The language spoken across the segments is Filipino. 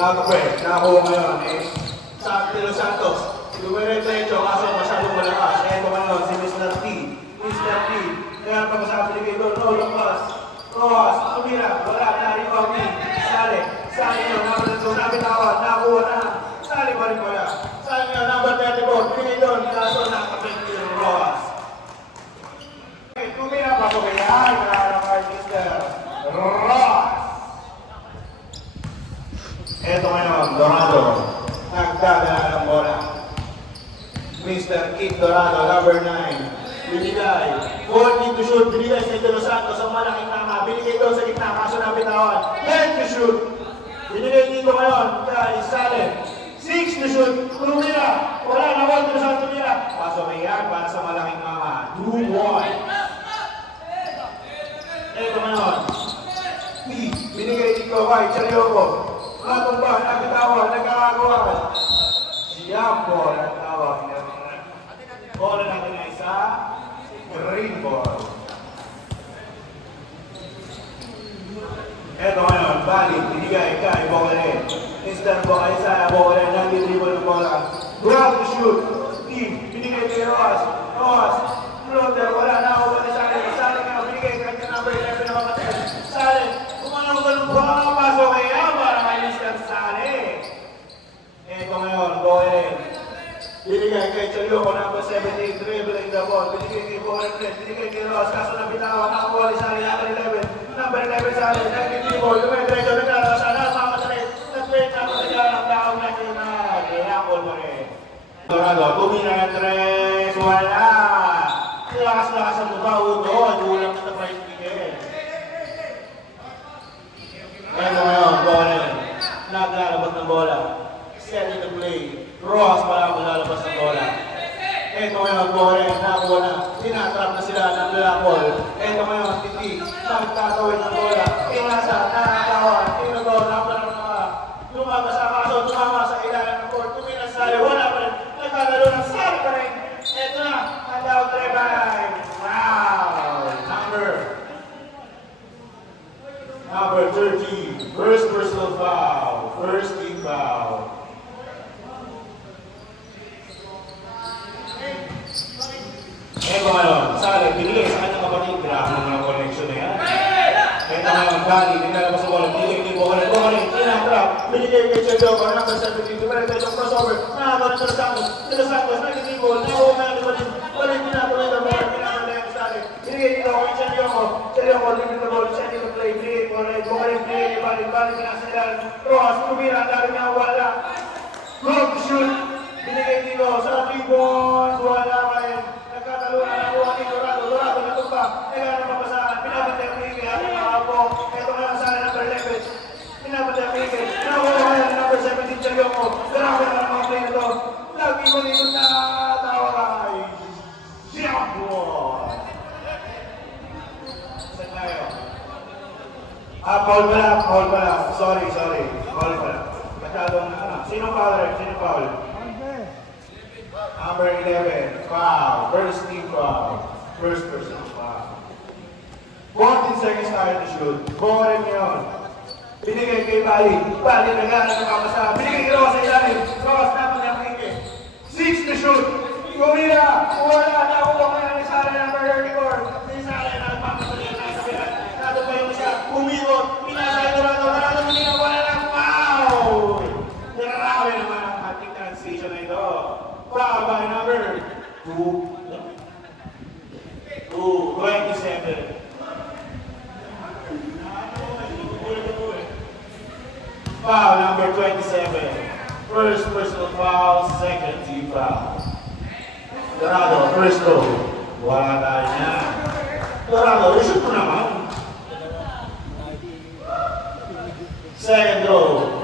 Nakapwede, nakakuha ngayon eh. Sa De Los Santos, dumiretso, kaso masyadong malakas. Eto ngayon, si Mr. T. Mr. T. Kaya pag-usabi ni Kito, no, lumpas. Rojas, tumira, wala, na-rebound ni. Sali yun, nabitawan, nakakuha na. Sali pa rin wala. Sali yun, number 34, pinigay doon, kaso nakapwede yung Rojas. Tumira, patukayan, nakakarakan Mr. Rojas. Eto ngayon, Dorado. Nagdadala ng bola. Mr. Kid Dorado, number 9. Binigay. 40 to shoot. Binigay sa De Los Santos ang malaking tama. Binigay doon sa gitna. Kaso nabitawan. 10 to shoot. Binigay dito ngayon. Kaya Salen. 6 to shoot. Tumira. Wala na 1 to Santos tumira. Paso may yan para sa malaking mama. 2-1. Eto ngayon. Binigay dito kay Charioko. Natumba, nagkatawa, nagkakagawa. Siyambo, nagkatawa. Bola natin ay sa green ball. Eto ngayon, balik, binigay kay Bokare. Mr. Isaiah Bokare, nag-dribble ng bola. Grab to shoot. Steve, binigay kay Rojas. Floater, wala na ako ba ni Salen. Salen nga, binigay kay number 11 na makatid. Salen, kumanaw ka ng buhang pasok kaya para kay Mr. Salen. Eto ngayon, Bokare. Binigay kay Chalioko, number 17, dribbling the ball. Binigay kay Bokare, binigay kay Rojas. Kaso nabitawan, nakakuha ni Salen, number 11 Salen, nag-dribble, dumidiretso, nagkakasalan, mamatalik. Nag-wait na matagalan ang tao na yun na. Kailangan pa rin. Dorado, tumira ng 3, wala. Lakas-lakas ang mukha doon, ulang na price ticket. Eto ngayon, Bokare, naglalabas ng bola. Setting the play. Rojas pala ang lalabas ng bola. Eto ngayon, Bokare, nakakuha na. Tinatrap na sila ng Lalakol. Eto ngayon, Titi, nagtatawid ng bola. Pinasa, nakakawa, tinagaw, lumabas sa kaso, tumama sa ilalim ng court. Tumina sa sali, wala pa rin. Nagkagalo ng sali pa rin. Eto na, handaw 3-5. Wow! Number 30. First personal foul. First team foul. Eto ngayon, Sale, binigay sa kanyang kapatid. Grabe ng mga connection na yan. Eto ngayon, Dali, nilalabas ang bola. Binigay kay Bokare, tinatrap. Binigay kay Chedioko, number 17. Binigay kay crossover. Nakakaroon sa Santos. Sila Santos, nag-dribble. Nakuha na yung balik tinatuloy ang bola. Pinakalayan ng Sale. Binigay dito kay Chedioko. Chedioko, limit the ball. Sending the play. Binigay Bokare, binigay balik na sa ilan. Rojas, tumira, dali niya, wala. Long shoot. Binigay dito sa 3-point. Wala pa rin. Nagkatalunan ng buwan ni Dorado natumba. Kaya na mabasahan. Pinapatay ang Miguel. Ating makapo. Ito kaya sa number 11. Pinapatay ang Miguel. Nakuha kaya ng number 17 Chalioko. Grabe na mga play na ito. Lagi mo dito na tawa kay Siyambo. Saan tayo? Foul pala. Sorry. Foul pala. Masyadong Sino foul? Number 11, foul. First team foul. First personal foul. 14 seconds tayo to shoot. Bokare ngayon. Binigay kay Bali. Bali nagana ng kapasa. Binigay kay Rojas sa ilalim. Rojas dapat niya makikip. 6 to shoot. Kumira. Wala na ako ba kaya ni Sale number 34. Si Sale na nagpapasalihan na sa bilan. Nato pa yung siya. Umikot. Pinasa yung Dorado. Dorado hindi wala na. Foul! Grabe naman ang ating transition na ito. Foul by number 27. Foul number 27. First personal foul, second team foul. Dorado, first goal. Wala tayo niya. Dorado, reshoot mo naman. Second goal.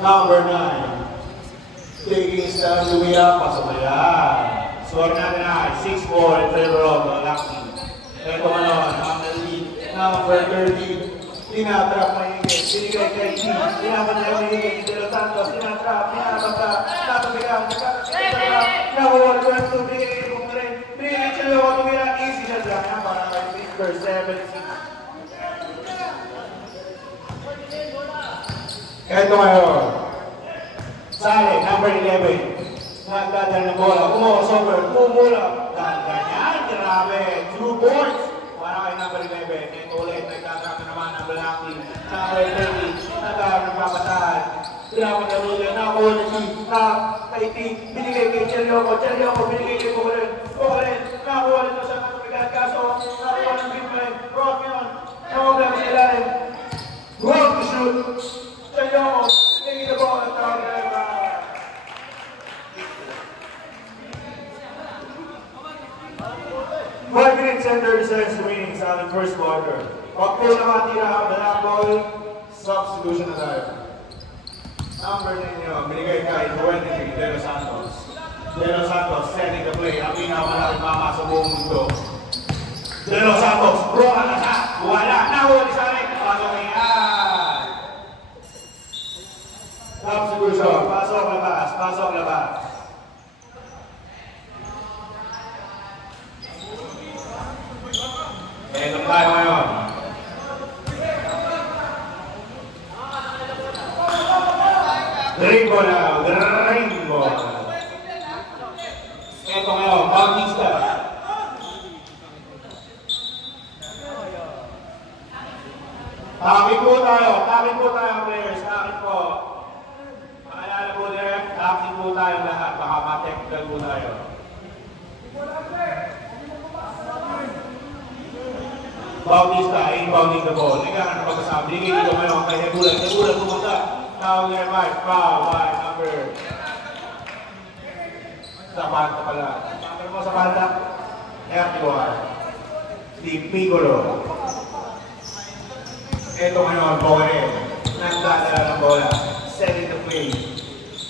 Number 9. Taking his time to be up. Pasok na yan. Score natin ay 6-4 in favor of the Lucky. Ito ngayon, ang lead. Number 30. Tinatrap na higit. Binigay kay G. Tinapatay ang higit. De Los Santos. Tinatrap. Natabigang. Nawawal ko ang tubig. Binigay kay Bokare. Binigay kay Chalioko. Tumira. Easy siya dyan. Para kay number 17. Ito ngayon. Sale, number 11. Nagdadala ng bola. Crossover. Pumula. Ganyan. Grabe. 2 points. Para kay number 11. Ito ulit. Nagdadala naman ng Blackie. Number 30. Nagpapatahan. Grabe na ulit. Nakuha na kay T. Binigay kay Chelyoko. Chelyoko. Binigay kay Bukalen. Bukalen. Nakuha nito sa katubigan. Kaso, nakuha ng Bimay. Rock yun. Nakuha sa ilalim. Rock to shoot. Chelyoko. Taking the ball. Five minutes and 30 seconds remaining sa ating first quarter. Pag po nakatira, black ball, substitution na tayo. Number ninyo, binigay kay 23, De Los Santos. De Los Santos setting the play. Ang pinakamalaking mama sa buong mundo. De Los Santos, roka na siya. Wala. Nahuli sa rin. Pasok yan. Substitution. Pasok labas. Pasok labas. Ito tayo ngayon. Rainbow now, rainbow. Ito ngayon, Bautista. Takip po tayo players, takip po. Maalala po din, takip po tayo lahat, baka ma-technical po tayo. Bautista, inbounding the ball. Nagkakan na pagkasama. Binigay dito ngayon kay Hebulan. Hebulan pumunta. Now nearby. Foul by number. Zapata pala. Number mo Zapata. Erdogan. Si Pigolo. Ito ngayon, Bore. Nagdadala ng bola. Setting the play.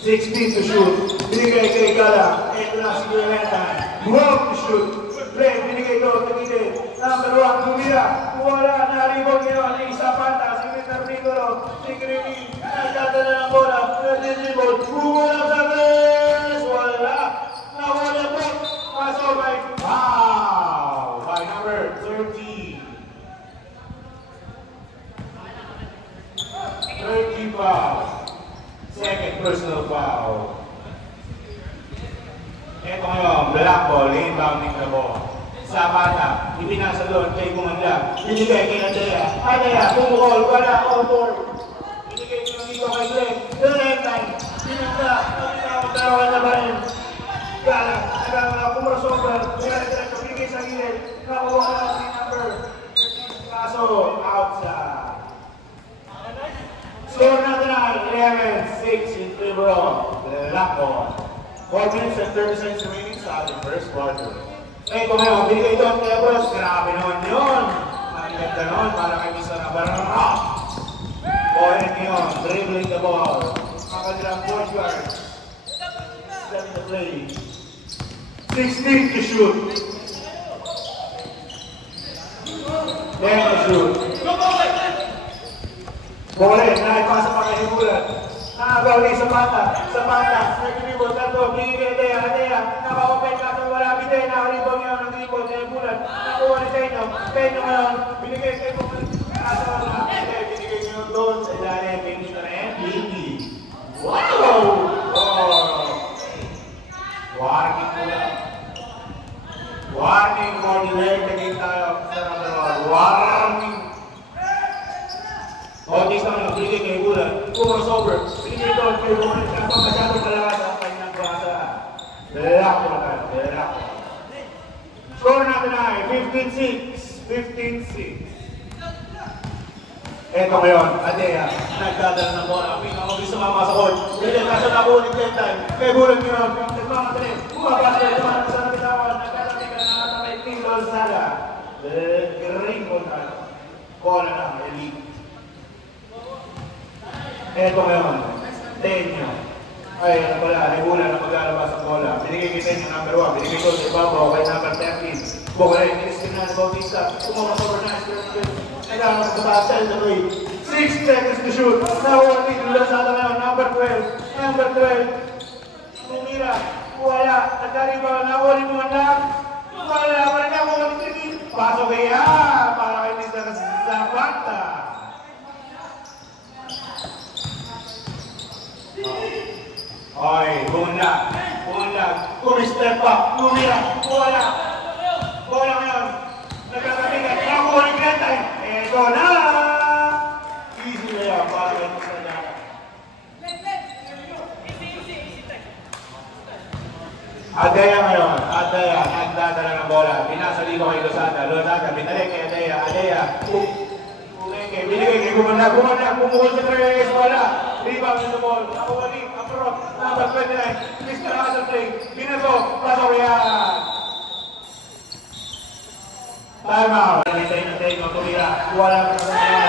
16 to shoot. Binigay kay Gala. Ito na si Guillermo. 12 to shoot. Play, binigay ito, tigilid. Number 1, tumira. Wala, naribog ngayon ni Zapata. Si Mr. Pigolo. Si Grini. Nagdadala ng bola. Nagdidribble. Bumula sa tres. Wala. Nawala po. Paso by foul. By number 13. 30 foul. Second personal foul. Ito ngayon, black ball, inbounding the ball. Zapata, ipinasa doon kay Bumanda. Binigay kay Adea. Adea, bumukol, wala, all four. Binigay ko dito kay Glenn. Glenn time. Binigda, nagkakaw na ba rin? Gala, kumrasover. Binigay sa gilid. Nakuha ka na si number. Kaso, outside. Score natin na 11-6 in favor of black ball. 4 minutes and 30 seconds remaining sa ating first quarter. Eh, kung ngayon, binigay doon kay Abros, grabe naman yun. Maganda nun, para kay Mr. Navarro. Boyan yun, dribbling the ball. Mga kanilang 4 yards. Setting the play. 16 to shoot. 10 to shoot. Boyan, nakipasa pa kay Hibulan. Nakagawi sa bata, nag-ribot na ito, binigay Adea, naka-open ka ito, wala bitay, naka-ribot ngayon, nag-ribot, kaya bulan, nakuha ni Tenyo ngayon, binigay kay Bulan, binigay ngayon doon sa ilalim, kay Mr. MVP. Wow! Warning po lang. Warning for the leg, naging tayo sa number 1. Warning! Bautista ngayon, binigay kay Bulan, crossover. Binigay doon kay Bulan, ang masyadong talaga sa kanyang basa. Belak mo na tayo, belak. Score natin ay 15-6. 15-6. Eto ngayon, Adea, nagdadala ng bola. Pinakabis sa mama sa court. Hindi, nasa nabunin din tayo. Kay Bulan ngayon, nagmamadali. Bumabas kayo, tumanak sa nabitawan. Nagdadali ka na natamay Team Gonzaga. Green ball tayo. Bola na, elite. Eto ngayon, Tenyo. Ay, ano pala, Nebula na maglalabas ang bola. Binigay kay Tenyo number 1. Binigay ko sa Ibabaw kay number 13. Bukay, niliskin na ni Bautista. Kumama sa over 9. Kailangan sa taas sa the way. 6 seconds to shoot. Nahuwa ni Lulasada ngayon, number 12. Number 12. Tumira. Wala. Nagkariba. Nahuwa ni Bumandak. Wala. Wala na ako. Pasok kaya. Para kay Mr. Zapata. Bumanlag. Kumistep pa. Lumira. Bola. Bola ngayon. Nagkakabigat. Nakuha ni Clementine. Eto na! Easy na yan. Para kayo sa dala. Adea ngayon. Adea. Nagdadala ng bola. Pinasaligo kay Lozada. Lozada. Binalik kay Adea. Adea. Binigay kay Gumanlag. Gumanlag. Pumukol sa Tres. Wala. Rebound in the ball. Nakawalik. Approve. Number 29. Mr. Hazelplay. Binato. Pasok yan. Time out. Nantay mo. Tumira. Wala ka na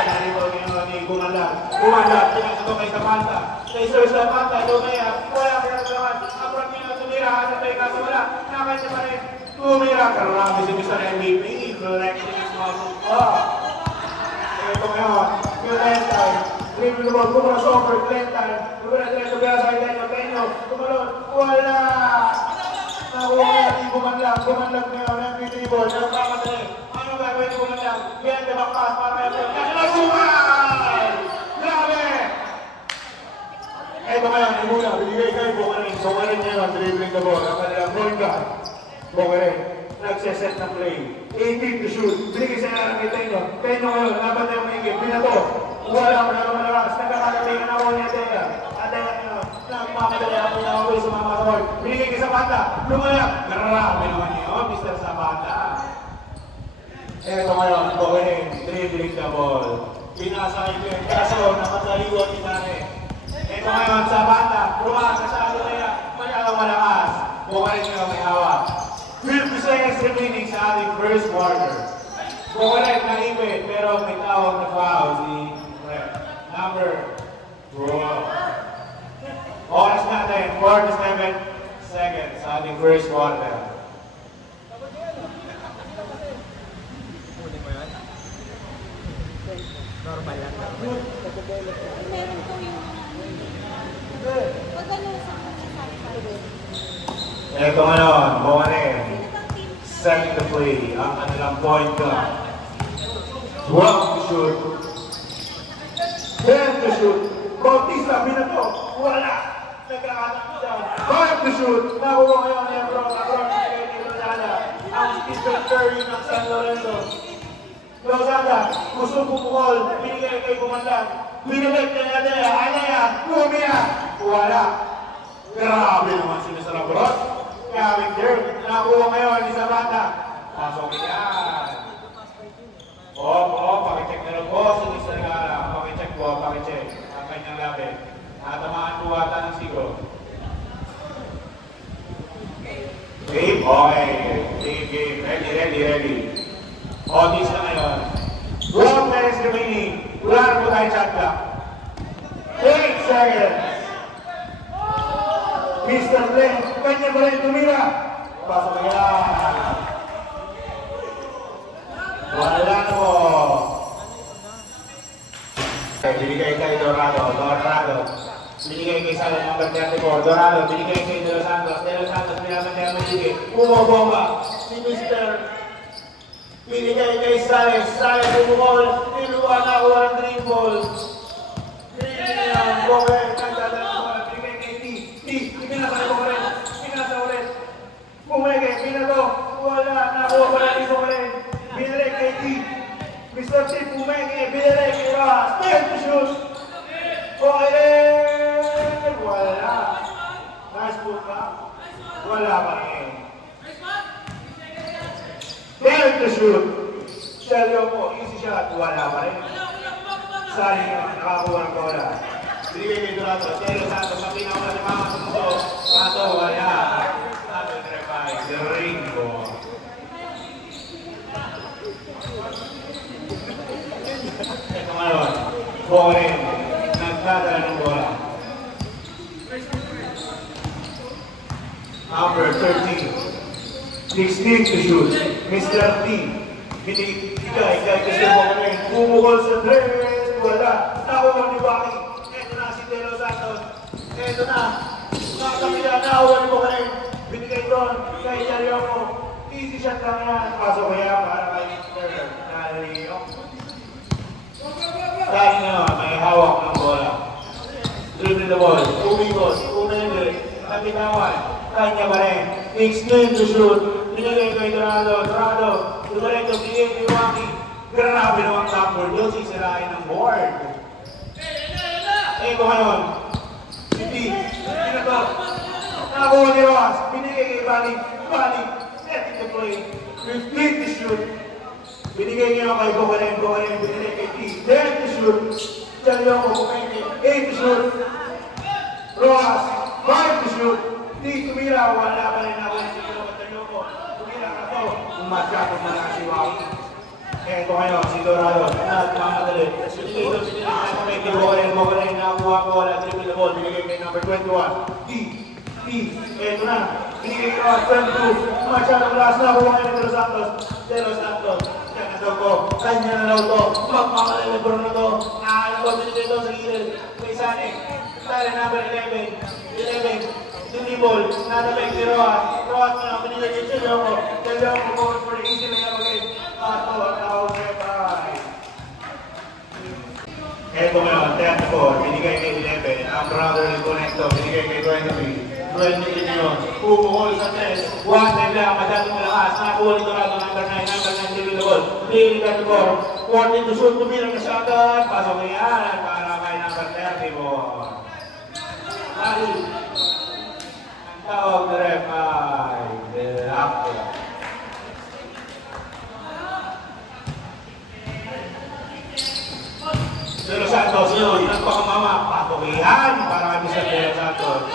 sa rebound ni Gumanlag. Gumanlag. Pinasok kay Zapanta. Kay Sir Zapanta. Lumea. Wala ka na naman. Approve niya. Tumira. Hazelplay. Kaso wala. Nakanya pa rin. Tumira. Karami si Mr. MVP. Correcting his muscle. Ito ngayon. Clementine. Dribble the ball. Kumula sa offer. Clementine. Kumula sa Tenyo. Tenyo. Kumalon. Wala. Nakuha ngayon. Gumanlag. Gumanlag ngayon. MVP ball. Nagkamadali. Ano gagawin ni Gumanlag? Behind the back pass. Para kayo. Nasungal! Grabe! Ito ngayon. Imuna. Binigay kayo. Bumarin. Bumarin ngayon. Dribbling the ball. Ang kanilang point guard. Bumarin. Nagsiset ng play. 18 to shoot. Binigay sa nalang kay Tenyo. Tenyo ngayon. Laban na yung mahigit. Binato. Wala ko na lumalakas. Nagkakagaling na ako ni Adea. Adea ngayon. Nagmamadali ako na ako sa mga masawag. Binigay kay Zapata. Lumalak. Grabe naman yun. Mr. Zapata. Eto ngayon. Bumarin. Dribbling the ball. Pinasa kay Glenn. Kaso nakasaliwan ni Dane. Eto ngayon. Zapata. Lumalak. Kasalo kaya. Masyadong malakas. Bumarin ngayon may hawak. 50 seconds remaining sa ating first quarter. Bumalag na ipit, pero may tawag na foul si number 12. Oras natin, 47 seconds sa ating first quarter. Normal lang. Meron po yung pag ano sa sabi. Ito ngayon, Bumalag. Set the play, ang kanilang point guard. 12 to shoot. 10 to shoot. Bautista, binato. Wala. Nagkakataon. 5 to shoot. Nakuha ngayon ni Ebron. Ebron, kay Lozada. Ang Stephen Curry ng San Lorenzo. Lozada, gusto pumukol. Binigay kay Gumanlag. Binigay kay Adea. Adea, Lumia. Wala. Grabe naman si Mr. Lebron. Gavin Dirk, nakuha ngayon ni Zapata. Pasok yan. Pakicheck na lang po si Mr. Negara. Pakicheck po, pakicheck. Ang kanyang labi. Natamaan po ata ng sigo. Game? Okay. Game. Ready. Otis na ngayon. 12 minutes remaining. Wala na po tayo shot clock. 8 seconds. Mr. Glenn, kanya ba rin tumira? Pasok yan. Wala na po. Binigay kay Dorado. Binigay kay Salas number 34. Dorado, binigay kay De Los Santos. De Los Santos, binaman niya ang sige. Bumabomba. Si Mr. Binigay kay Salas. Salas bumukol. Niluwa na ako ang green ball. Green yan. Bumabomba. Pumeke, binato, wala, nakuha pa natin sa rin. Binalik kay T. Mr. T, pumeke, binalik kay Rojas. 10 to shoot. Okay, wala. Nice put ka. Wala pa rin. 10 to shoot. Shelyo po, easy shot. Wala pa rin. Sali nga, nakakuha ng bola. Binigay kay Dorado. Telo Santos, ang pinakawa ni Mama Tumuso. Kaso, wala. The rainbow. Ito ngayon, Boren, nagdadala ng bola. Number 13. 16 to shoot. Mr. T. Binigay kasi Boren. Bumukol sa tres. Wala. Nakuha ni Baki. Ito na si De Los Santos. Ito na. Nakakapila. Nakuha ni Boren. Binigay doon kay Yarioko. Easy shot lang yan. Pasok kaya para kay Mr. Dario. Dahil nga, may hawak ng bola. Dribble the ball. Umikos. Umili. bitawan. Kanya pa rin. 16 to shoot. Binigay kay Dorado. Dumaretso, binigay kay Waki. Grabe naman cupboard yun. Sisirain ng board. Ito ngayon. Hindi na to. Nakakuha ni Ross. Binigay kay Balik. Setting to play. 15 to shoot. Binigay niyo kay Bukalen. Binigay kay T. 10 to shoot. Diyan ko kumenge. 8 to shoot. Ross. 5 to shoot. T. Tumira. Wala pa rin ako. Tumira ka to. Umasyado na lang si Waki. Ito ngayon, si Dorado. Nagmamadali. Binigay kay Bukalen. Nakuha ko. Wala. Triple the ball. Binigay kay number 21. T. Ito na. Binigay ko. 22. Umasyado last na. Kuha ngayon ni De Los Santos. Kanya na daw to. Magmamalibro na to. Ko binigay to sa gilid. May Sane. Sane number 11. Dunibol. Natabay si Roas. Roas na binigay kay Chelyoko. Chelyoko goes for the easy layup again. Pato at out by. Ito ngayon, 10-4. Binigay kay 11. Ang brotherly connecto. Binigay kay 23. 23 ngayon. Pumukol sa test. 1-9 lang. Masyadong malakas. Nakuha ni Dorado number 9. Number 9 deliverable. Really got to go. 14 to shoot. Tumilang na siya agad. Pasok yan. Para kay number 30 mo. Dahil ang tawag na ref ay Delacto. De Los Santos yun. Nagpakamama. Pasok yan. Para kay Mr. De Los Santos.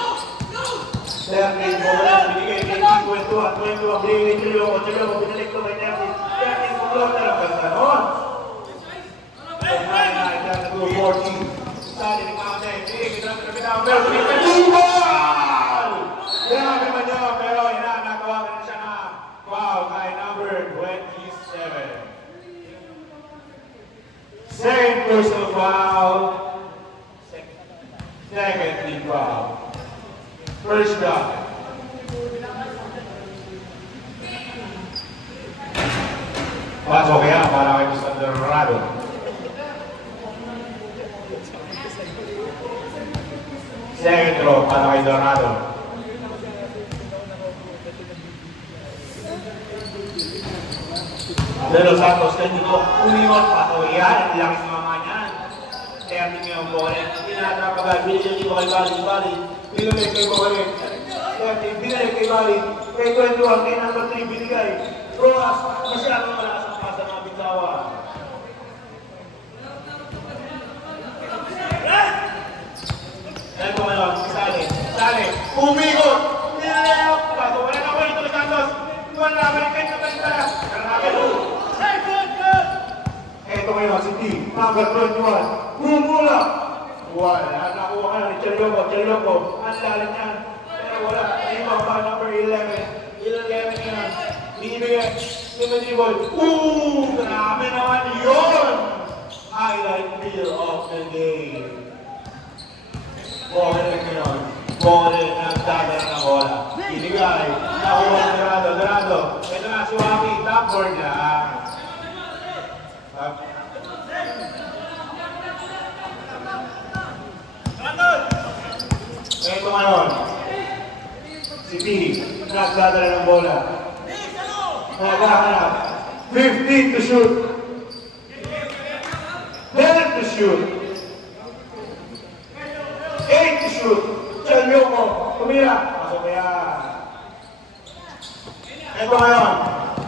13 mo wala. Binigay kay 22. Binigay kay Chelyoko. Binalik ko kay 13 mo lang na lang ganon. 14. Sali ni Mate. Binigay kay pero binigay kay Chelyoko. Grabe man yun. Pero nakawa ka na siya na foul kay number 27. Second personal foul. Second team foul. First shot. Pasok yan para kay Mr. Dorado. Second throw para kay Dorado. De Los Santos, dito umiwan. Pasok yan. Ang laki ng mama niyan. Kaya hindi yung bole. Tinatrap agad. Binigyan ko kay Bali. Binigay kay Bukalen. Binigay kay Bali. Kay 21, kay number 3, binigay. Roas, masyadong malakas ang pasa ng bitawan. Dahil ko ngayon, Sane, umikot! Nilayok! Pato, wala na ko ito ni Santos. Wala, balikan na balik na. Karanakin mo. Ito ngayon, si T, number 21. Bumula! Wala, nakuha ka na ni Chelyoko. Ang lalim yan. Pero wala, ibang pa, number 11. 11 yan. Binibigay, Dimedribol. Grabe naman yun! Highlight reel of the game. Bukalen ngayon. Bukalen nagdadala ng bola. Binigay. Nakuha ni Dorado. Ito na si Waki. Top board lang. Ito ngayon. Si Pini. Nagdadala ng bola. Naghahanap. 15 to shoot. 10 to shoot. 8 to shoot. Chelyoko. Tumira. Pasok yan. Ito ngayon.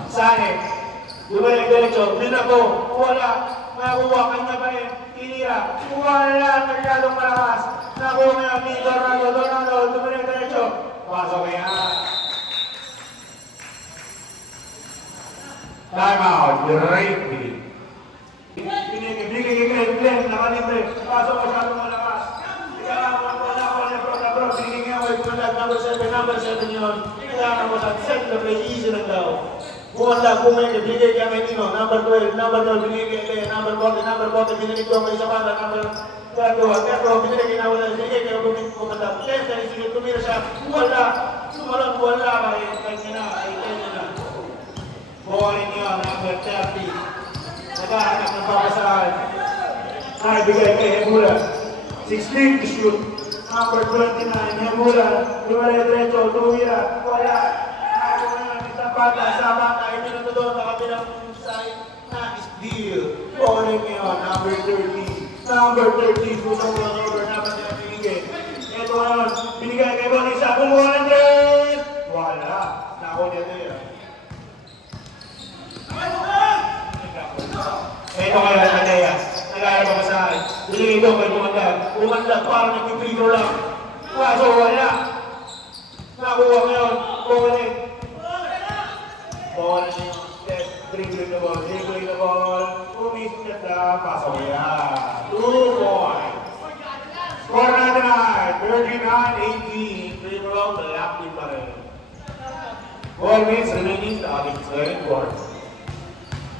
Sane. Dumalik-diretso. Binato. Wala. Nakuha. Kanya pa rin. Tinira. Wala. Nagkadong malakas. Nakuha ngayon ni Dorado. Dumalik-diretso. Pasok yan. Time out. Great beat. Binigay. Nakalibre. Pasok masyadong malakas. Number 7 yun. Kailangan mo sa set na play, easy lang daw. Wala, kumenge, binigay kaya may Nino. Number 12, binigay kaya number 40, binigay ko ang isa banda, number 12, binigay kaya nawala, binigay kaya kumanda. Kaya sige, tumira siya, wala. Sumalang wala, kaya na. Bawalin niyo, number 30. Naghahanap ng papasahan. Naibigay kay Hebula. 16 to shoot. Number 29, Nebula, Lumare Derecho, tumira, wala. Ako na, isang bata, iminuto doon, nakabilang side na steal. Calling yun, number 30. Number 30, pusong lang over, dapat nila pinigay. Ito ngayon, binigay kay Bonisa, kung 100! Wala, nako niya doon. Ito ngayon, Atea, nag-aarap ako sa akin. Binigay ito kay Bumandag, parang nag-trigger lang. Kaso wala. Nakuha ngayon, bowling. Bowling niyo, dribbling the ball, umisip na, pasok yan. 2 points. Score natin ay 39-18, dribble out, malapit pa rin. 4 minutes remaining sa ating third quarter.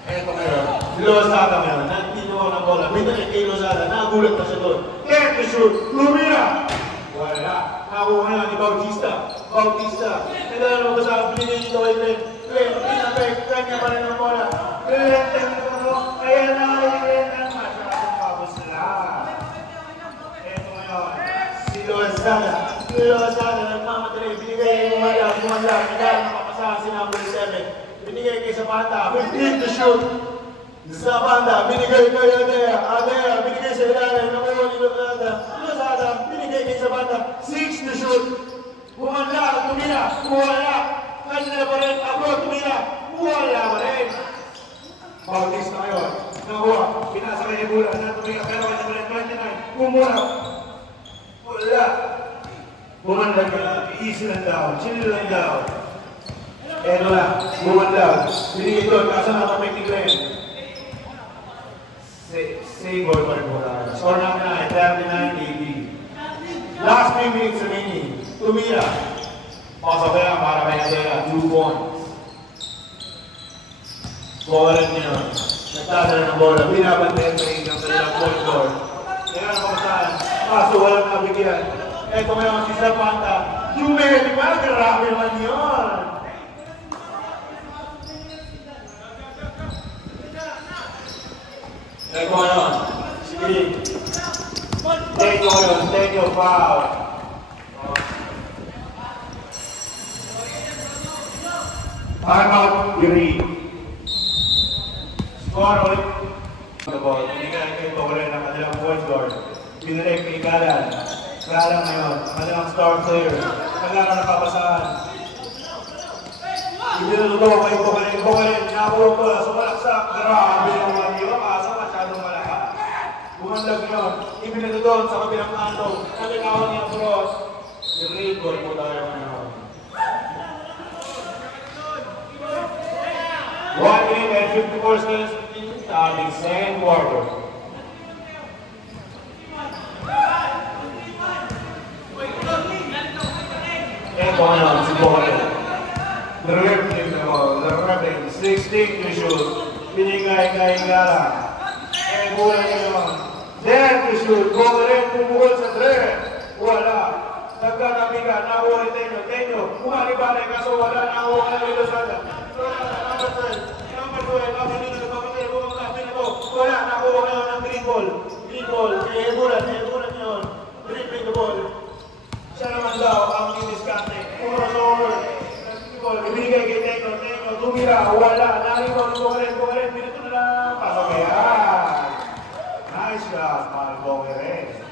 Eto ngayon, Lozada ngayon, nandito ng bola, binalik kay Lozada, nagulat na siya doon. Can't to shoot, lumira! Wala, nakuha ngayon ni Bautista. Nagdala mo ba sa binigay dito kay Glenn? Glenn, pinapek, kanya pa rin ang bola. Glenn, ayan na, masyadong kapos na. Eto ngayon, si Lozada, nagmamadali, binigay kay Bumandag, nagdala na mapasahan si number 7. Binigay kay Zapata, 15 to shoot. Zapata, binigay kay Adea, binigay sa ilalim, nakuha ni Lozada, binigay kay Zapata, 6 to shoot. Bumanda, tumira, wala. Kanina pa rin, abro, tumira, wala pa rin. Bautista ngayon, nakuha, pinasa kay Nebula, na tumira, pero kay Nebula 29, kumura. Wala. Bumanda ka, easy lang daw, chill lang daw. Eto na, Bumandag. Binigay doon, kaso nakapag ni Glenn. Say goal pa rin muna. Score namin na, 39-80. Last 3 minutes remaining. Tumira. Pasok kaya para kay Adela, 2 points. Score rin niya. Nagtadala ng bola. Binabantayan sa ng kanilang point guard. Kaya na pagkasahan. Kaso walang nabigyan. Eto ngayon, si Zapata. Yung may ba? Grabe naman yun. Eko ngayon, screen. Take your foul. Timeout, Green. Score ulit. The ball. Binigay kay Tore ng kanilang point guard. Binirek kay Galan. Galan ngayon, kanilang star player. Kailangan nakapasahan. Ibinuto kay Tore. Nakulong ko na sumalaksak. Grabe naman yun. Kaso masyadong malakas. Bumandag yun. Ibinuto doon sa kabilang kanto. Naginawan niya abroad. Green goal po tayo ngayon. 1 minute and 54 seconds sa ating second quarter. Ito ngayon, si Bore. Dribbling the ball, dribbling, 16 to shoot. Binigay kay Gara. Bulan ngayon. There to shoot, Bore, pumukol sa 3. Wala. Nagkakabigan, nakuha ni Tenyo. Kumali-balik, kaso wala, nakuha na ni Lozada. Number 12, wala, nakuha ngayon ng green ball. Kaya bulan yun. Dribbling the ball. Siya naman daw ang didiskante. Crossover. Ibigay kay Tenyo. Tumira, wala. Naribon, Bongeren. Minuto na lang. Pasok kaya. Nice shot, Mahal Bongeren.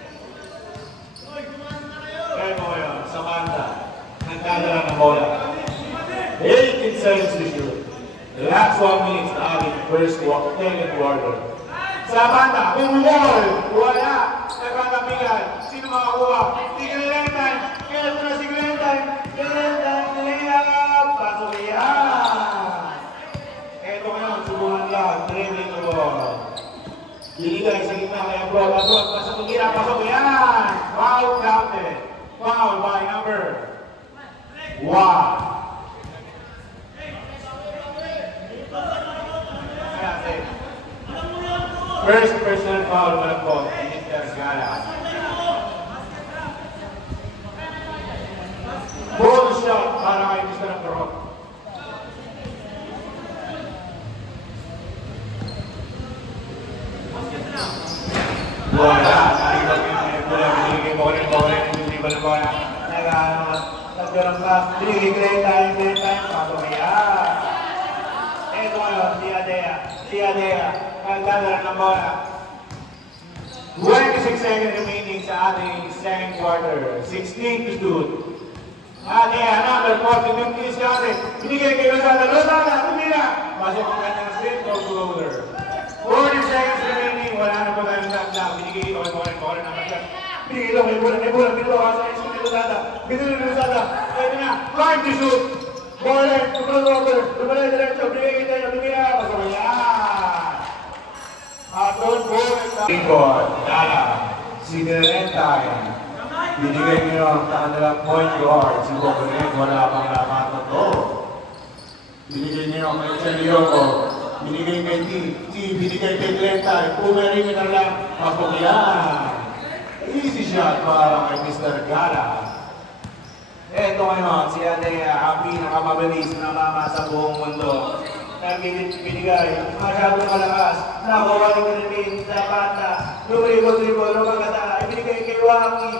Kaya mo ngayon, Samantha. Nagkadala ng bola. 18 seconds to shoot. The last 1 minute na ating first quarter. Samantha, bumubol! Wala! Nagkakabigan. Sino makakuha? Si Glentan! Kaya ito na si Glentan! Layup! Pasok yan! Eto ngayon, subuhan lang. Dribbling the ball. Binigay sa gitna kay Abroad. Pasok tumira, pasok yan! Foul counted. Foul by number 1. First personal foul naman po, Mr. Gala. Ball shot para kay Mr. Abroad. Wala, nakikita ko yung bola, binigay ko rin, ba na bola? Nagkaroon ka. Binigay time. Pasok kaya. Eto ngayon, si Adea. Nagdadala ng bola. 26 seconds remaining sa ating second quarter. 16 to shoot. Adea, number 40, Memphis Gase. Binigay kay Lozada, tumira. Pasok ang kanyang straight goal floater. 40 seconds remaining. Wala na po tayong touchdown. Binigay ito, kore naman siya. Binigay ito, may bola. Binigay sa isko ni Lozada. Binigay ni Lozada. Ito na, time to shoot. Bola, over. Lumala diretso. Binigay ito, tumira. Pasok yan. Aton po. Record. Dala. Si Direntay. Binigay niyo ang kanilang point guard. Si Bogonet, wala pang laman to. Binigay niyo kay Chelioko. Binigay kay T. Binigay kay Direntay. Pumeri niyo na lang. Pasok yan. Easy shot para kay Mr. Gala. Eto ngayon, si Adea, ang pinakamabilis na mama sa buong mundo. Binigay, masyadong malakas. Nakuha ni Kalibin sa banda. Lumibot-libot, lumagata. Ibinigay kay Waki.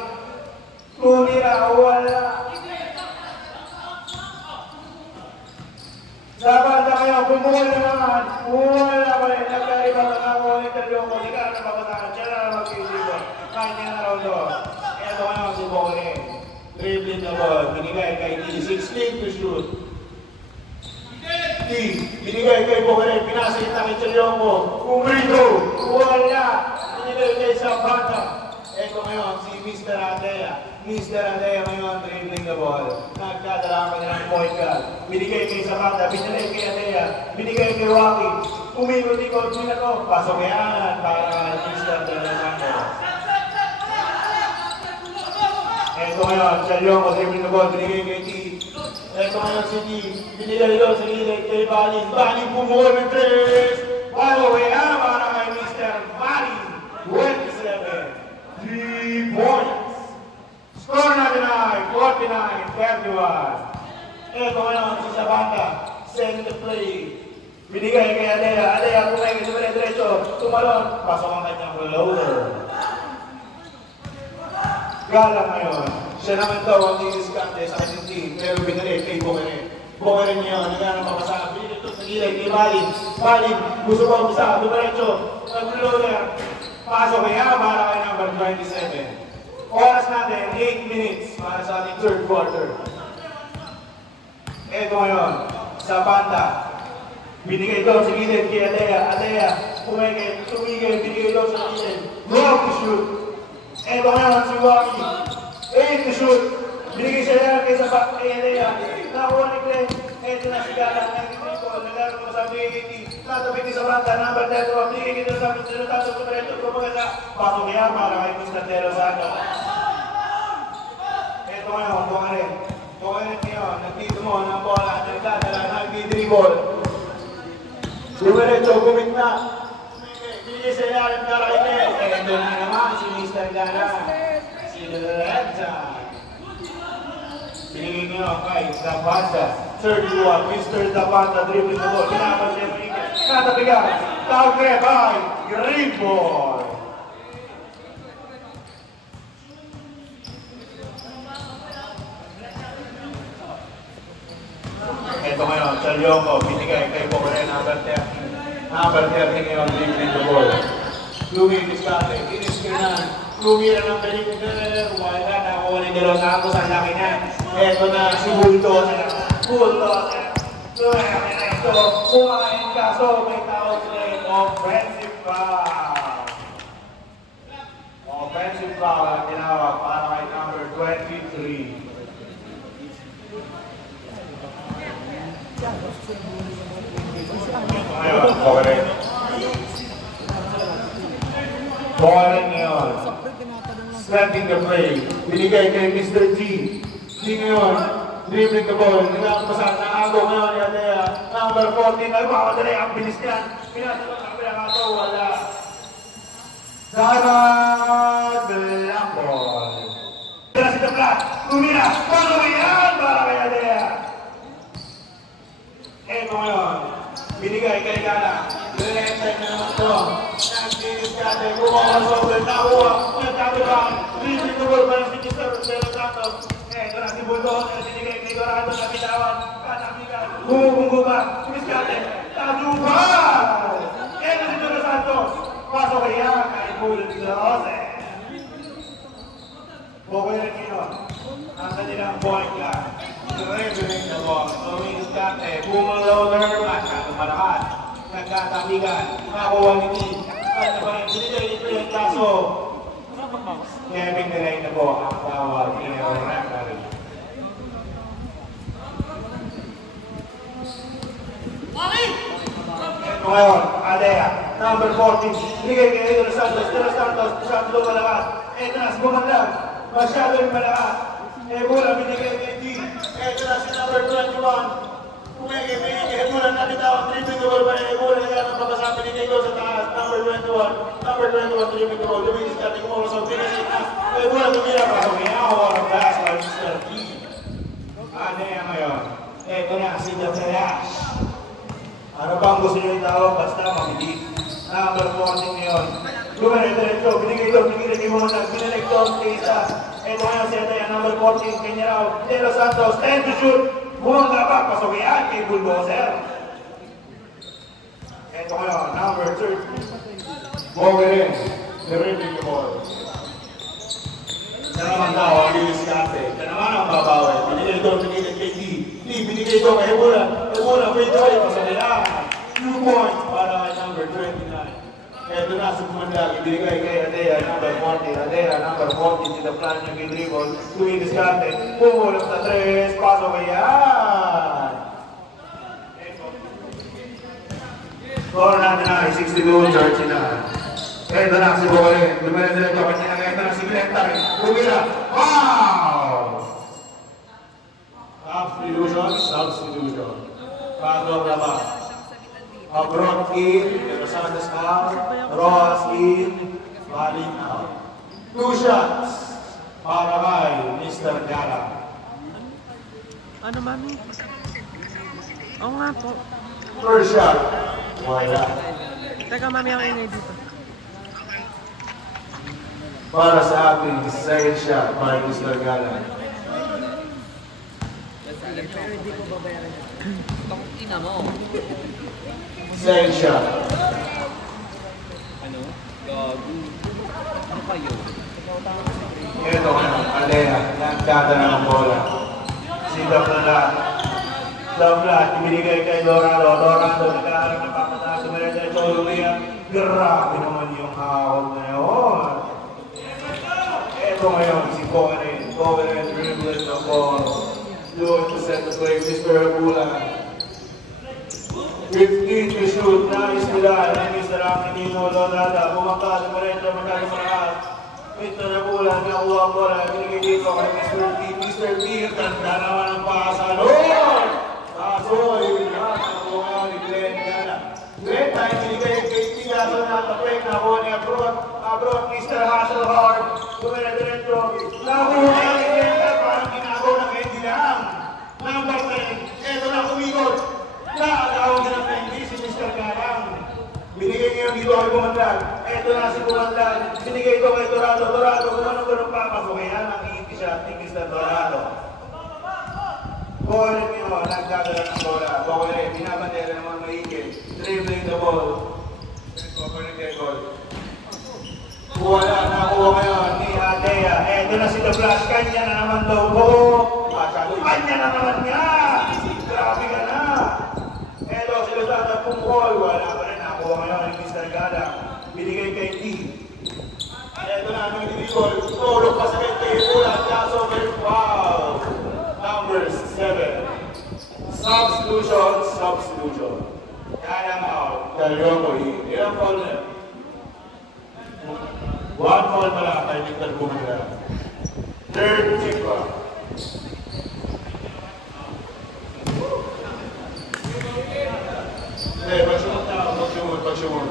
Tumira, wala. Sa banda ngayon, bumuhol na naman. Wala pa rin. Nagkaiba ka nga ko ang interview ko. Hindi ka na nababataan. Siya na naman mag-isip. Kanya na raw doon. Eto ngayon, si Bokone. Dribbling na ball. Binigay kay T. 16 to shoot. Binigay kay Bokone. Pinasit na kay Chelyongo. Umrito. Wala. Binigay kay Zapata. Eto ngayon, si Mr. Adea. Mr. Adea ngayon, dribbling the ball. Nagdadala ka ng point guard. Binigay kay Zapata. Binigay kay Adea. Binigay kay Rocky. Umikot-ikot nila to. Pasok yan para Mr. Adea. Eto ngayon, Chelyongo, dribbling the ball. Binigay kay T. Eto ngayon si T. Binigay doon sa gilid kay Balin. Balin bumuhol ng 3. Follow-away na para kay Mr. Balin. 27. 3 points. Score natin ay 49-31. Eto ngayon si Sabanga. Send the play. Binigay kay Adea. Adea kumay kay diretso. Tumalon. Pasok ang kanyang floater. Gala ngayon. Siya naman daw ang diniskante sa kanyang team. Pero binalik kay Bokene. Bokene niya. Nagana papasaka. Binigay ito sa gilid kay Balin. Balin. Gusto pa umisa. Diretso. Nag-floater. Pasok kaya para kay number 27. Oras natin, 8 minutes para sa ating third quarter. Eto ngayon, sa banda. Binigay ito sa gilid kay Adea. Adea, tumigil, binigay ito sa gilid. Block to shoot. Eto ngayon, si Waki. 8 to shoot. Binigay siya kay Adea. Nakuha ni Glenn. Eto na si Gala. Naglalaro ko sa BAT. Natabit sa banda, number 10. Binigay kita sa Mindanao sa Preto. Pasok yan para kay Mr. De Rosado. Eto ngayon, Bokene ngayon. Nandito mo ng bola. Nagdadala, nag-dribble. Dumiretso, gumit na. Binigay sa ilalim na kay Glenn. Eto na naman si Mr. Gala. Si Ledza. Binigay niyo kay Zapata. 31, Mr. Zapata, dribbling the ball. Kinapas niya Enrique. Natabigan. Tawag by Green Boy. Ito ngayon, Chelyongo. Binigay kay Bokone. Number 30. Number 30 ngayon, dribbling the ball. Lumi, diskarte. Iniskinan. Lumi na ng Felipe. Wala na ako ni De Los Santos. Ang laki niya. Ito na si Bulldozer. Kumain ka, so may tawag sila offensive foul. Offensive foul ang tinawag para kay number 23. Ngayon, Bokene ngayon. Starting the play. Binigay kay Mr. G. G ngayon. Dribbling the ball, nagkakapasan ng agaw ngayon ni Adea. Number 14, nagpapadali ang bilis niyan. Pinasagot ang pinakato, wala. Darat Blanco. Tira si Tablat, tumira, patuloy yan para kay Adea. Eto ngayon, binigay kay Gala. Direntay na naman ito. Nagdinis ka natin, kumawa sa ulit, nakuha, nagkakaroon. Dribbling the ball para si Mr. Dorado, nabitawan, katakigan, bumubumba, sumiskate, taluban! Eto si Junior Santos, pasok kaya kay Bullet Jose. Bukod rin ito, ang kanilang point guard, dribbling the ball, sumiskate, bumaloader, masyadong malakas, nagkatakigan, nakuha ni Keith, at nabayin, binigay ito yung kaso, Kevin Delay na po ang bawal in our referee. Ito ngayon, Alea, number 14, bigay kay Edgar Santos, Santos lumalakas, ito na, bumandag, masyado rin malakas, Ebola binigay kay G, ito na si number 21, Kumigay kay Ebola, nabitawan, 3-2 goal pa ni Ebola, nagkakang papasabi ni Nico sa taas, number 21, 3-2 goal, luminis ka, tingin mo sa finish na, Ebola tumira pa, so minawa ang pass by Mr. G. Alea ngayon, ito na si The Flash. Ano bang gusto nyo itawag? Basta mamili. Number 14 ngayon. Lumaray-diretso. Binigay mo muna. Binalik to. Isa. Ito ngayon si Ataya. Number 14. Kanya raw. Tero Santos. 10 to shoot. Bumangga pa. Pasok yan kay Bulldozer. Ito ngayon. Number 13. Bogerin. Dribbling the ball. Siya naman daw. Ang Luiscate. Siya naman ang babawi. Binigay ito. Binigay kay D. Binigay ito kay Ebola. Ebola. Free throw. Pasok yan. 2 points para kay number 29. Ito na sa kumandag, ibigay kay Adea, number 40. Adea, number 40, si The Flash yung dribble. Luiscate, pumulong sa 3, pasok kay yan. Score natin na, 62-39. Ito na si Bogerin, lumiret-diretso, kanya na ito na si Glentar. Bumira, wow! Substitution. Pasok na ba? Abroad in, Rosales out, Ross in, Balik out. 2 shots para kay Mr. Gala. Ano, mami? Oo nga po. First shot, wala. Teka, mami, ang ingay dito. Para sa ating second shot para Mr. Gala. Pero hindi ko babayaran yan. Itong ina mo. Second shot. Ano? Gago. Ano kayo? Ito nga, Alea, nagkata na ng bola. Si Dablat. Dablat, ibinigay kay Dorado. Dorado, nagkaharap ng papataas. Sumiret-diretso, lumiyak. Grabe naman yung hawak na yun. Ito ngayon, si Bogerin. Bogerin dribbling the ball. Doon to set the play, Mr. Bulan. 15 to shoot, nice nila, ni Mr. Angelino Lonada, bumangka, lumaretso, magkakamarahal. Mr. Bulan, nakuha ang bola, binigay dito kay Mr. T. Mr. T, tanda naman ang pasa. Lord! Kaso, yun yan, nakuha ni Glenn Gana. Glenn, tayo binigay kay Tigaso na tapik, nakuha ni Abroad, Mr. Hasselhard, lumaretso, nakuha ni Glenn Gana, parang ginagawa ng Eddie lang. Number 10, eto na kumikot. Nakakawag na ng Fendi si Mr. Garang. Binigay niyo dito kay Bumandag. Eto na si Bumandag. Binigay ito kay Dorado. Dorado, kung ano ganun papasok. Kaya nakikiti siya ni Mr. Dorado. Bogerin niyo, nagdadala ng bola. Bogerin, binabandera naman maigil. Dribbling the ball. Bogerin kay goal. Wala, nakuha ngayon ni Adea. Eto na si The Flash. Kanya na naman daw po. Kanya na naman niya. Grabe ka na. Eto, sila sa pungkol. Wala pa rin. Nakuha ngayon ni Mr. Gala. Binigay kay T. Eto na, nag-dribble. Tulog pa sa kay Ulan. Kaso, wow. Number 7. Substitution. Kaya out. Kalyoko, ilang foul na. 1 foul pala kay Mr. Bumira. Third kick pa. Pagsunod.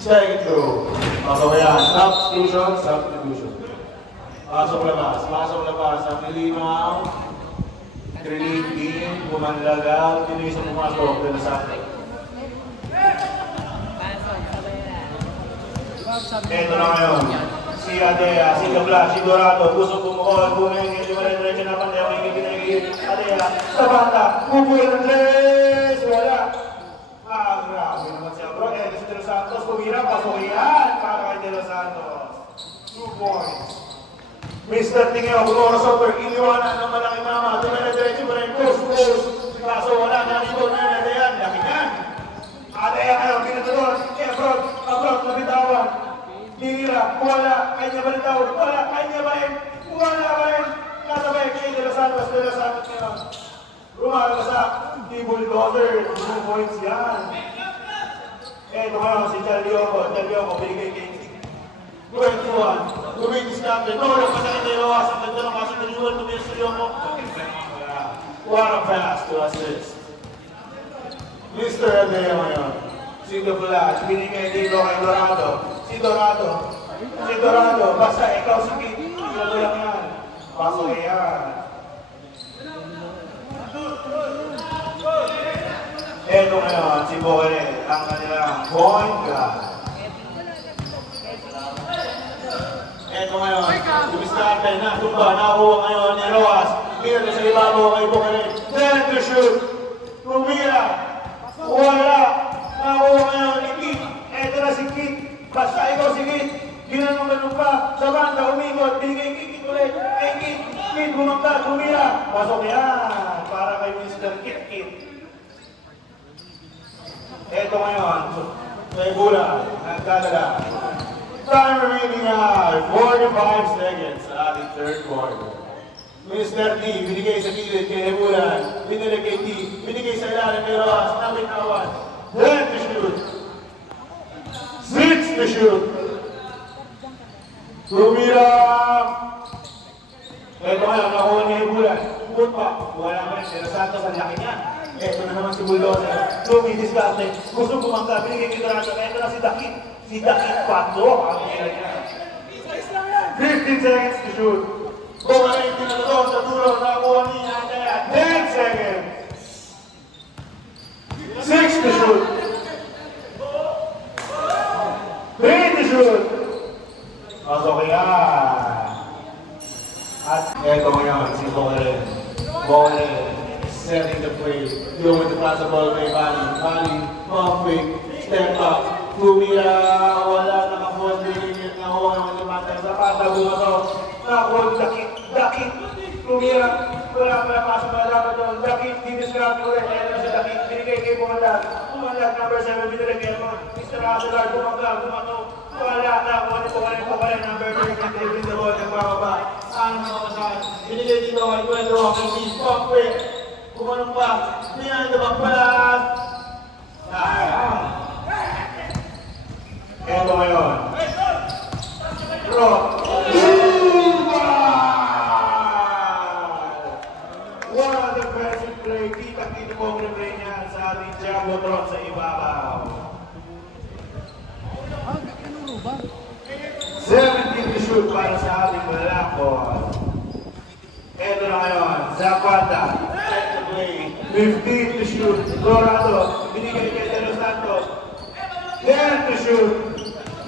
Second throw. Pasok yan. Substitution. Pasok labas. Ang nilinaw. Trinity din. Bumanlagal. Hindi isa pumasok. Pinasakit. Ito na ngayon. Si Adea, si Gabla, si Dorado, gusto bumukol, bumingin, di ba rin rin na pantay, ang higit Adea, sa bata, bubul ng tres, wala. Grabe naman siya bro, si De Los Santos, pumira, pasukihan, para kay De Los Santos. 2 points. Mr. Tingeo, Gumoro Soper, iniwanan ng malaking mama, dumere-diretso pa rin, push. Kaso wala na rin na Adea, laki yan. Adea ngayon, pinatuloy, abroad, nabitawan. Tira, wala, kanya ba rin daw? Wala, kanya ba rin? Wala ba rin? Kasabay kay De Los Santos ngayon. Rumalabasa, di bulldozer, 2 points yan. Eto ngayon, si Chalioco, binigay kay 21. Lumitis natin, no, nagpasakit na iwawasan, ganda ng kasi naliwan, tumiyas sa Chalioco. What a pass to assist. Mr. Adea ngayon, si The Flash, binigay dito kay Dorado. Si Dorado, basta ikaw si Kit, sila lang yan. Pasok yan. Eto ngayon, si Bore, ang kanilang point guard. Eto ngayon, dumiskarte na, tumba, nakuha ngayon ni Roas. Pinag sa ibabaw kay Bore. Then to shoot. Tumira. Wala. Nakuha ngayon ni Kit. Eto na si Kit. Basta ikaw si Kit. Ginanong pa. Sa banda, umikot. Binigay Kit ulit. Kit, bumangka, tumira. Pasok yan. Para kay Mr. Kit. Eto ngayon, may bola, nagdadala. Time remaining 45 seconds sa ating third quarter. Mr. T, binigay sa gilid kay Hebulan, binigay kay T, binigay sa ilalim kay Roas, nakitawan. 10 to shoot. 6 to shoot. Tumira. Eto ngayon, nakuha ni Hebulan. Good pa, wala mo rin, sila Santos, ang laki niya. Eto na naman si Bulldozer. Lumidiskarte. Gusto bumangka. Binigay kay Dorado. Eto na si Dakit. Si Dakit Pato. Ang hila niya. 15 seconds to shoot. Bumaling tinatapos sa dulo. Nakuha ni Adea. 10 seconds. 6 to shoot. 3 to shoot. Pasok yan. At eto ngayon si Bore. Setting the play, deal with the pass the ball kay Bali, pump fake, step up, tumira, wala, naka-force, binigyan, nakuha naman yung mata, sa pata, bumato, nakuha, dakit, tumira, wala, pasok na dapat doon, dakit, diniscraft ulit, ayun na si dakit, binigay kay Bumandag, number 7, binigay kay Mr. Azelar, bumato, wala, nakuha ni Pukarin, number 3, taking the ball, nagbababa, ano mga masahan, binigay dito kay Gwen Rocky, pump fake, kumanong pa, behind the back pass. Eto ngayon. Rock. One of the best play. Kita-kita po ang replay niyan sa ating Jabotron sa ibabaw. 17 to shoot para sa ating Malakon. Eto na ngayon, Zapata. 15 to shoot. Dorado, binigay kay De Los Santos. 10 to shoot.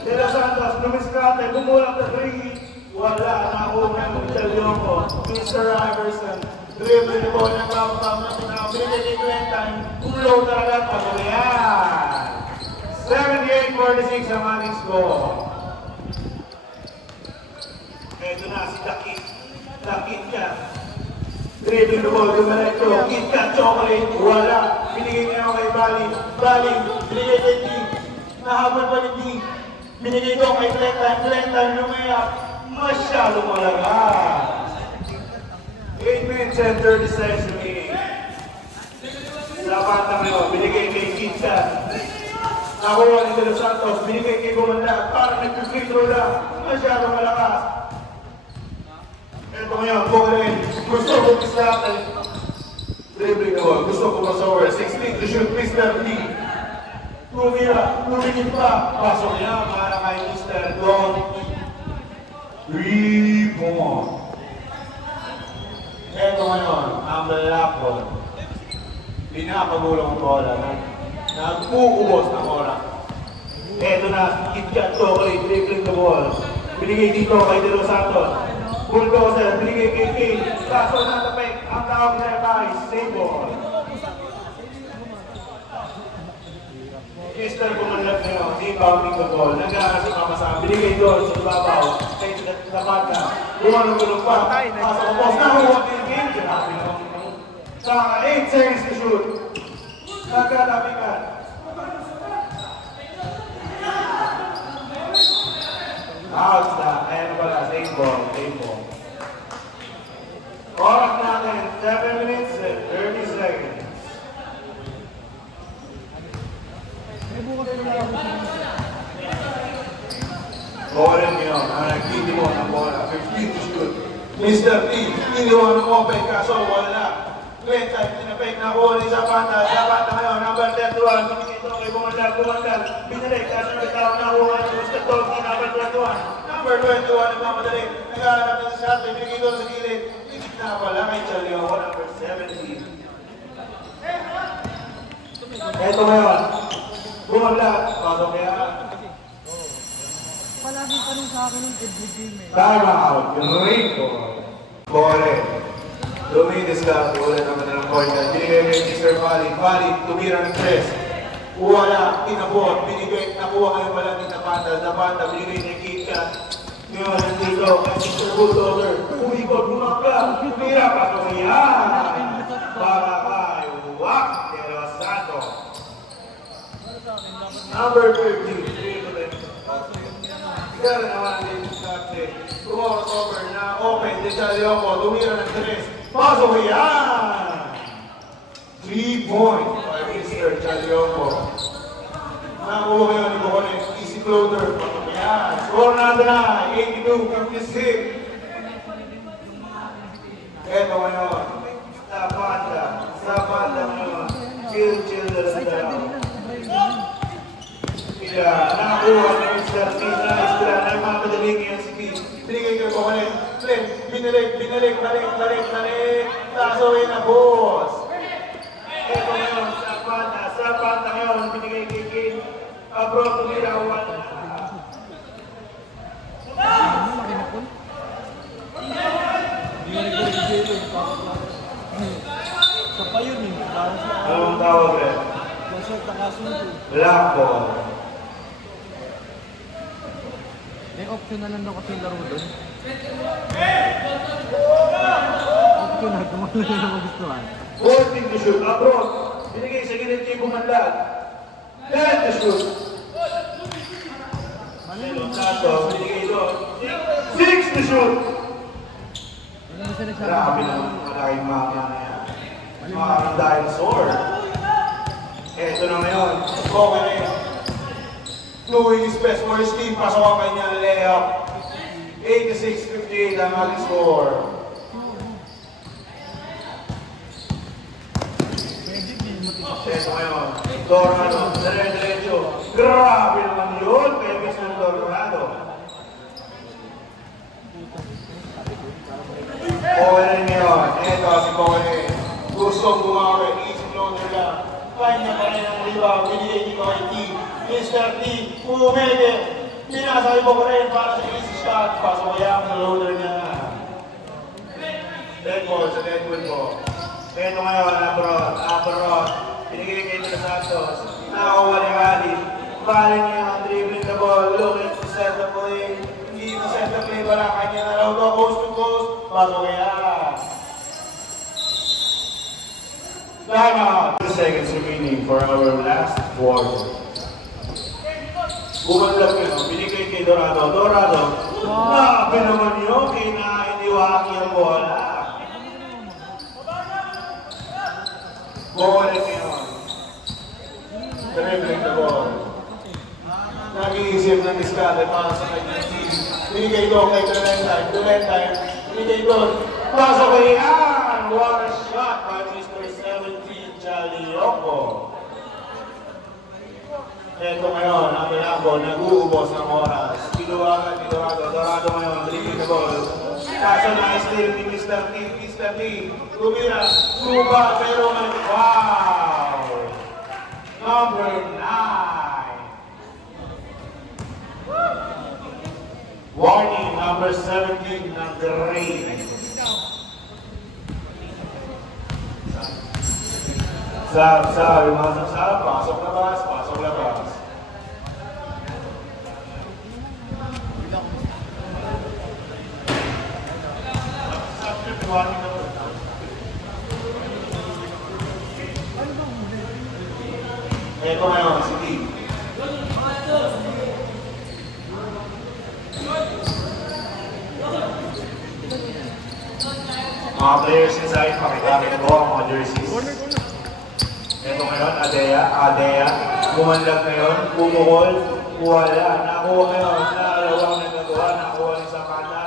De Los Santos, lumiskate, bumulang na 3. Wala, nakuha ng Chalioco. Mr. Iverson, dribble ni Boy ng pang-pang na pinang. Binigay kay Clinton, kumulaw talaga, patuloyan. 78-46 ang ating score. Ito na si Dakit. Dakit ka. Dribble the ball, dumaretso, KitKat chocolate, wala. Binigay niya kay Bali, binigay kay T. Nahabol pa ni T. Binigay ko kay Clinton, lumayak. Masyado malaga. 8 minutes and 30 seconds remaining. Sa bata ngayon, binigay kay KitKat. Nakuha ni De Los Santos, binigay kay Bumandag, parang nag-free throw lang. Masyado malakas. Ito ngayon, Bore, gusto ko pislatan. Dribbling the ball, gusto ko masover. 16 to shoot, Mr. T. Tumira, tumingin pa. Pasok niya para kay Mr. Don. 3 point. Ito ngayon, ang Malakon. Pinapagulong ang bola. Nag-uubos ng oras. Ito na, KitKat chocolate, dribbling the ball. binigay dito kay De Los Santos. Bulldozer, binigay kay King. Kaso natapik, ang tawag nila tayo, save ball. Mr. Bumanlag na yun, di counting the ball. Nag-aaral si Mama Sam, binigay doon sa babaw. Kaya sa bata, gumano-gulong pa. Kaso ang boss, nahuwag din yung game. Grabe naman. Sa 8 seconds to shoot. Nagkatapikan. Outs na. Ayan pala, save ball, save ball. Oras natin, 7 minutes and 30 seconds. Bola niyo, ang nagtiti mo ng bola, 15 to shoot. Mr. T, iniwan ng open kaso wala. Play time, tinapik na kuha ni Zapata ngayon, number 31, ito kay Bumandag, binalik, kaso nagkakaw na kuha ni Mr. Tolki, number 21. Number 21, nagmamadali, nag-aarap na sa shot, binigay doon sa gilid. Ikit na pala kay Chalio, number 17. Ito ngayon, Bumandag, pasok kaya. Palagi pa rin sa akin ng every game eh. Time out, great ball. Bole. Luminis lang, wala naman na ng point. Binigay kay Mr. Bali, tumira ng tres. Wala, tinabot, binigay, nakuha ngayon pala ni Napanda, binigay ni Kika. Ngayon, nandito, kay Mr. Bulldozer, umikot, bumangka, tumira, pasok yan. Para kay Wak de Los Santos. Number 13, Kaya naman din dati, crossover na open, de Chalioco, tumira ng tres. Pasok yan! 3 point by Mr. Chalioco. Nakuha ngayon ni Bukone, easy floater. Pasok yan! Score natin na, 82-56. Eto ngayon, sa banda ngayon, chill na lang dalaw. Kaya nakakuha ni Mr. T na isla na yung mga madaling yung speed. Binigay kayo po kanil. Binalik, balik. Tasawin na, boss. Ito ngayon, sa banda ngayon, binigay kay King. Abroad, tumira, uwan na. Sa pa yun eh. Parang sa Anong tawag rin? short na kasunod. Black ball. May option na lang daw kasi yung laro doon. Option na, kung ano yung magustuhan. 14 to shoot, abroad. Binigay sa gilid kay Bumandag. 10 to shoot. Manilo Santos, binigay doon. 6 to shoot. Ano mo siya nagsabi? Grabe naman malaking mama na yan. Mga dinosaur. Eto na ngayon. Okay na yun. Louis best for his team. Pasok ang kanyang layup. 86-58 ang ating score. Eto ngayon. Dorado. Diretso. Grabe naman yun. Kaya Mr. Dorado. Kowen ngayon. Eto si Kowen. Gustong gumawin. Easy floater lang. Kanya pa rin ang rebound. Binigay ni Kowen T. Mr. T. Pumede. Pinasay mo ko rin para sa easy shot. Pasok kaya ang loader niya. Dead ball sa Deadwood po. Eto ngayon. Abroad. Binigay kay De Los Santos. Nakakuha ni Rally. Bali niya ang dribbling the ball. Looking to set the play. Hindi to set the play. Wala kanya na raw to. Coast to coast. Pasok kaya. Time out. 2 seconds remaining for our last quarter. Bumandag yun. Binigay kay Dorado. Grabe naman yun. Kinainiwaki ang bola. Ball ngayon. Dribbling the ball. Nag-iisip ng diskarte para sa kanyang team. Binigay doon kay Durentine. Binigay doon. Pasok kay Ian. What a shot by Mr. 17 Chalioco. Ito ngayon, ang Bilanggo, nag-uubos ng oras. Piluwagan ni Dorado ngayon, dribbling the ball. Kaso na-steal ni Mr. T. Tumira, suba, pero wow! Number 9. Warning, number 17 ng Gray. Sab, yung mga sab, pasok labas, pasok labas. Warning na po. Ito ngayon, sige. Mga players inside, pakigamit ko ang mga jerseys. Ito ngayon, Adea. Bumanlag ngayon, bumukol, wala. Nakuha ngayon, naalawang nagagawa, nakuha ng Sakana.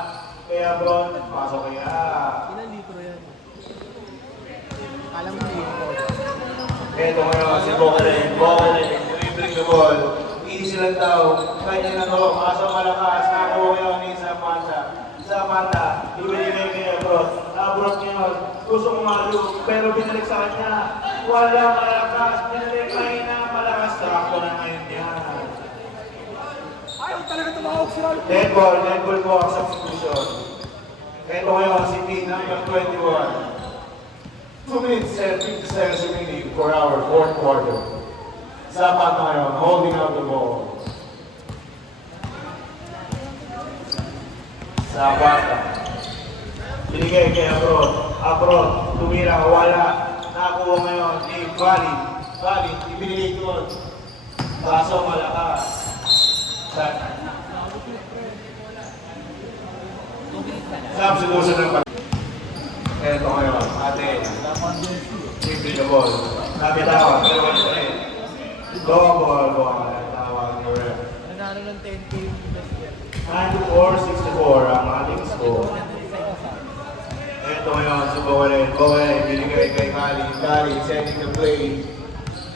Kaya Bron, pasok kaya. Ilan litro yan? Alam mo litro. Ito ngayon, si Bokalen, dribbling the ball. Easy lang daw, kanya na to, pasok malakas, nakuha ngayon ni Zapata, ibinigay kay Abroad. Abroad ngayon, gusto umalo, pero binalik sa kanya. Wala malakas, binalik mahina, malakas. Sakto na ngayon yan. Ayaw talaga tumawag si Rolf. Dead ball po ang substitution. Ito ngayon, si T, number 21. 2 minutes and 57 remaining for our fourth quarter. Zapata ngayon, holding out the ball. Zapata. Binigay kay Abroad, tumira, wala. Nakuha ngayon ni Valley, ibinigay doon. Kaso malakas. Substitution ng pag... Eto ngayon, ate. Simple the ball. Nabitawan, pero wala pa rin. Double ball. Tawag ni ref. Nanalo ng 10K yung best year. 94-64 ang ating score. Ito ngayon, si Bowalen, binigay kay Kali, sending the play,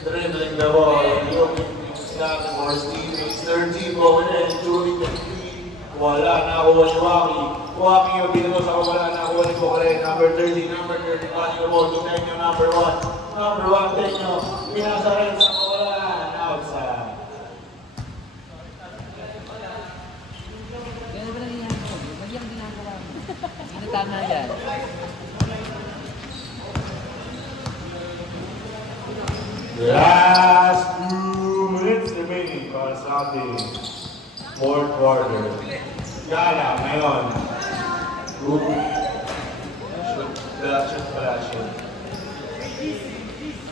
dribbling the ball, looking snap for Stevens, 13, Bowalen, shooting the three, wala, nakuha ni Waki yung binito sa wala, nakuha ni Bowalen, number 30, number 31, yung ball to Tenyo, number 1, Tenyo, pinasa rin sa wala, outside. Kaya ba nangyayari ko? Lagi ang ginagawa mo. Hindi tama yan. Last 2 minutes remaining para sa ating fourth quarter. Gala, ngayon. Shoot pala.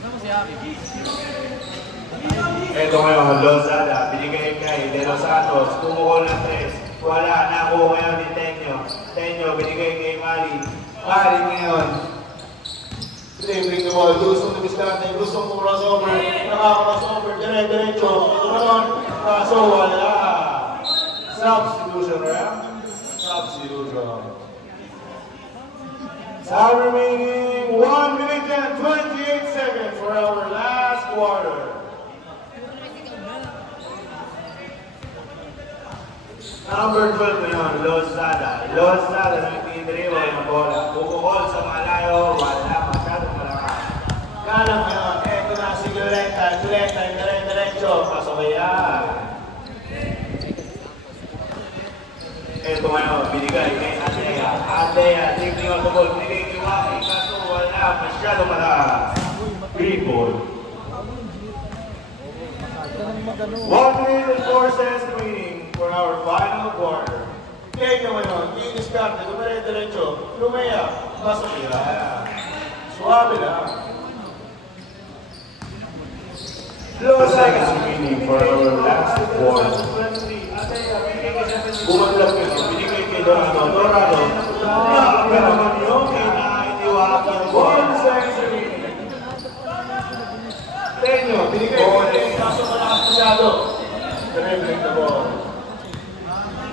Ano si Aki? Ito ngayon, Lozada, binigay kay De Los Santos, kumukol ng 3. Wala, nakuha ngayon ni Tenyo, binigay kay Mali ngayon. Dribbling the ball, gusto na biskante, gusto mo crossover, nakaka-crossover, diretso, tumalon, kaso wala. Substitution, right? Substitution. Now remaining 1 minute and 28 seconds for our last quarter. Number 12 na yun, Lozada, nagtitiriwal ng bola. Bukukol sa malayo, wala masyadong malakas. Kalang ngayon, eto na si Glenta, diretso, pasokaya. Eto ngayon, binigay kay Adea, dribling ang bukol, binigay kay Waki, kaso wala masyadong malakas. Green ball. 1 minute and 4 seconds remaining for our final quarter. Kaya ngayon, i-discard, diretso, lumaya, pasokaya. Suwabe lang. Low seconds remaining for our last quarter. Bumanlag ka ito, binigay kay Dorado. Nakakapya naman yun, kaya nakaitiwak yung 1 seconds remaining. Tenyo, binigay kay kaso malakas masyado. Dribbling the ball.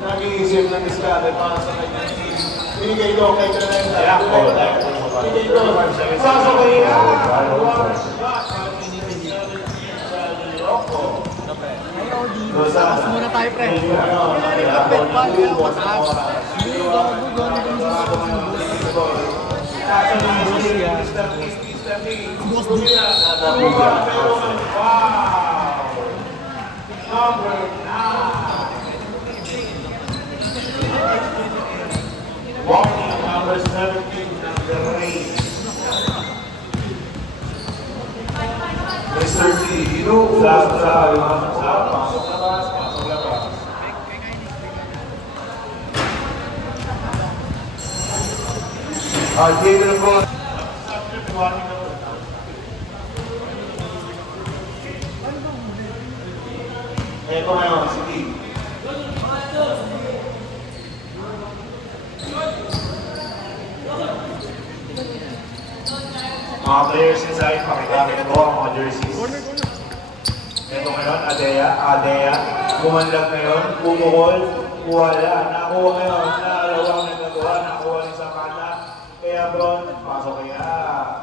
Nag-iisip ng diskarte para sa kanyang team. Binigay ko kay Granada. Binigay ko. Sasabay na. Tapos muna tayo, pre. Kapit pa, kaya mataas. Hindi ko Number 9. 17 ng Delray. Mr. T, inuubos na tayo ng Pasok labas, pasok labas. Game na po. Substitute warning na po. Ito ngayon, si T. Mga players inside, pakigamit po ang mga jerseys. Ito ngayon, Adea. Bumanlag ngayon, pumukol, wala. Nakuha ngayon, naalawang nagagawa, nakuha rin sa kata. Kaya Bron, pasok kaya.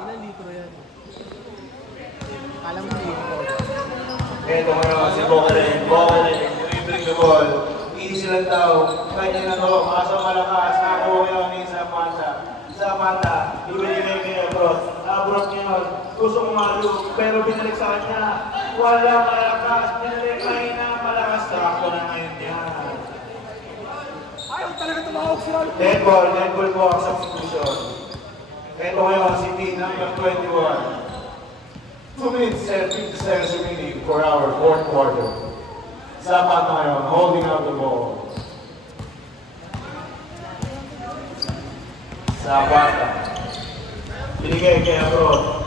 Ilan litro yan? Alam mo litro. Ito ngayon, si Bokalen, dribbling the ball. Easy lang daw, kanya na to, masok malakas, nakuha ngayon ni Zapata, ibinigay kay Abron. Abron ngayon, gusto umalo, pero binalik sa kanya. Wala malakas, binalik kayo na malakas. Sakto na ngayon yan. Ayaw talaga tumawag si Lalo. Dead ball po ang substitution. Ito ngayon, si T, number 21. 2 minutes and 50 seconds remaining for our fourth quarter. Zapata ngayon, holding out the ball. Zapata. Binigay kay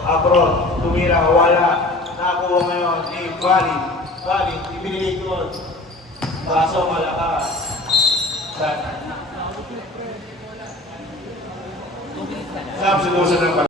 Abron, tumira, wala. Nakuha ngayon ni Valley, ibinigay doon. Baso malakas. Substitution ng